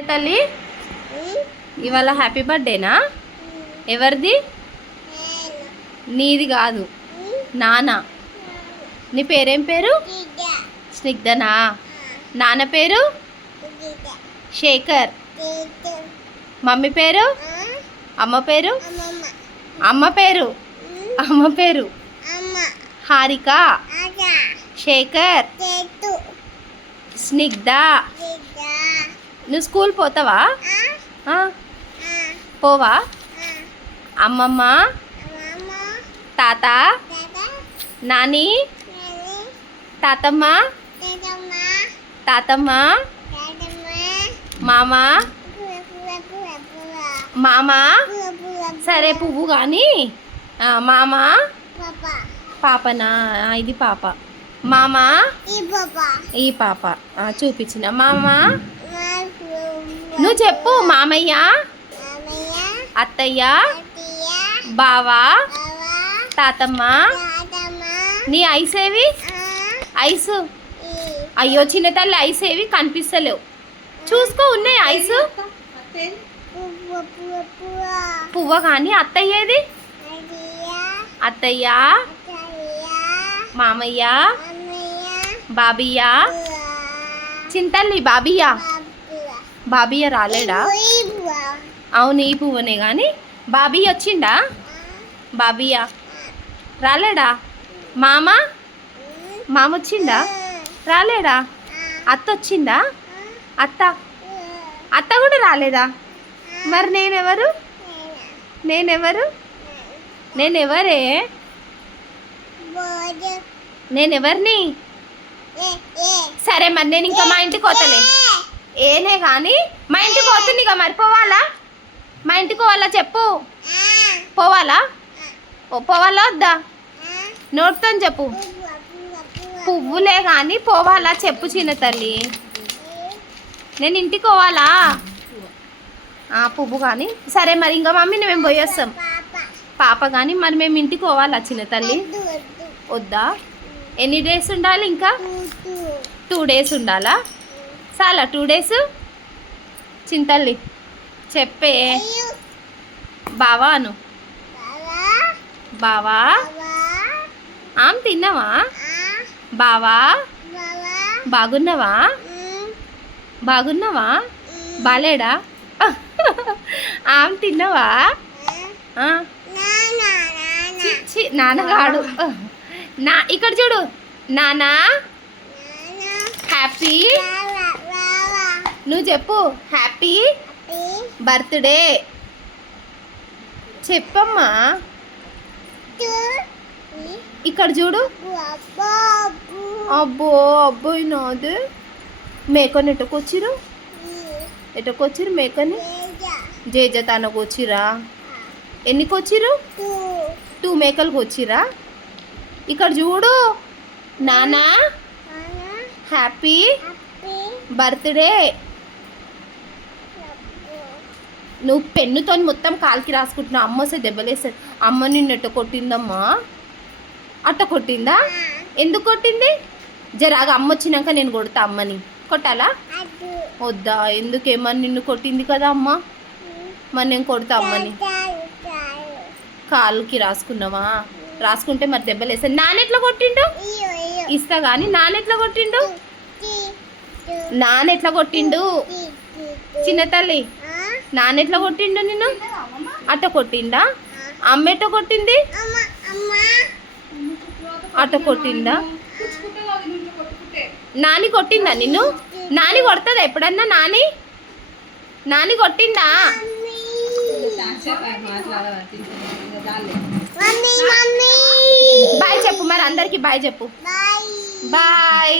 తల్లి? ఇవాళ హ్యాపీ బర్త్డేనా? ఎవరిది? నీది కాదు. నాన్న నీ పేరేం పేరు? స్నిగ్ధనా? నాన్న పేరు? శేఖర్. మమ్మీ పేరు? అమ్మ పేరు? అమ్మ పేరు? అమ్మ పేరు? హారిక. శేఖర్. స్నిగ్ధ. నువ్వు స్కూల్ పోతావా? పోవా? అమ్మమ్మ? తాత? నాని? తాతమ్మ? తాతమ్మ? మామ? మామ? సరే పువ్వు కానీ మామ? పాపనా? ఇది పాప. మామ? ఈ పాప. చూపించిన. మామ? నువ్వు చెప్పు మామయ్య. అత్తయ్య. బావా. తాతమ్మ. నీ ఐస్ ఏవి? ఐస్. అయ్యో చిన్న తల్లి ఐస్ ఏవి కనిపిస్తలేవు. చూసుకో ఉన్నాయి ఐస్. పువ్వ కానీ అత్తయ్యేది అత్తయ్య. మామయ్య. బాబయ్య. చింతల్లి బాబయ్య. బాబయ్య రాలేడా? అవును ఈ పువ్వునే కానీ బాబయ్య వచ్చిండా? బాబయ్య రాలేడా? మామ? మామ వచ్చిండా? రాలేడా? అత్త వచ్చిందా అత్త? అత్త కూడా రాలేదా? మరి నేనెవరు? నేనెవరు? నేనెవరే? నేనెవరిని? సరే మరి నేను ఇంకా మా ఇంటికి పోతలే. ఏనే కానీ మా ఇంటికి పోతుంది ఇక మరి పోవాలా? మా ఇంటికి పోవాలా చెప్పు. పోవాలా? పోవాలా వద్దా? నోట్తో చెప్పు. పువ్వులే కానీ పోవాలా చెప్పు చిన్న తల్లి. నేను ఇంటికి పోవాలా? ఆ, పువ్వు కానీ సరే మరి ఇంకా మమ్మీని మేము పోయేస్తాం. పాప కానీ మరి మేము ఇంటికి పోవాలా చిన్న తల్లి? వద్దా? ఎన్ని డేస్ ఉండాలి ఇంకా? టూ డేస్ ఉండాలా? చాలా టూ డేస్ చింతల్లి చెప్పే. బావా అను బావా? ఆమె తిన్నావా? బావా? బాగున్నావా? బాగున్నావా? బాలేడా? ఆమె తిన్నావా? నాన్నగాడు నా ఇక్కడ చూడు. నానా? హ్యాపీ నువ్వు చెప్పు. హ్యాపీ బర్త్డే చెప్పమ్మా. ఇక్కడ చూడు. అబ్బో అబ్బోయ్ నాది మేకని ఎటకొచ్చిరు ఎటకొచ్చిరు మేకని? జేజ తనకు వచ్చిరా? ఎన్నికి వచ్చిరు? టూ మేకలకు వచ్చిరా? ఇక్కడ చూడు. నానా. హ్యాపీ బర్త్డే నువ్వు పెన్నుతో మొత్తం కాలికి రాసుకుంటున్నావు. అమ్మ వస్తే దెబ్బలేస్తుంది. అమ్మ నిన్ను ఎట్ట కొట్టిందమ్మా? అట్ట కొట్టిందా? ఎందుకు కొట్టింది? జరాగా అమ్మ వచ్చినాక నేను కొడతా అమ్మని. కొట్టాలా? వద్దా ఎందుకేమని నిన్ను కొట్టింది కదా అమ్మ. మరి నేను కొడతా అమ్మని. కాలుకి రాసుకున్నావా? రాసుకుంటే మరి దెబ్బలేస్తా నానెట్లా కొట్టిండు? ఇస్తా కానీ నానెట్లా కొట్టిండు? నానెట్లా కొట్టిండు? చిన్న తల్లి. నానెట్లా కొట్టిండు నిన్ను? అట్ట కొట్టిందా అమ్మ ఎట్ట కొట్టింది? అట్ట కొట్టిందా? నాని కొట్టిందా నిన్ను? నాని కొడుతుందా ఎప్పుడన్నా నాని? నాని కొట్టిందా? బాయ్ చెప్పు మరి అందరికి బాయ్ చెప్పు. బాయ్.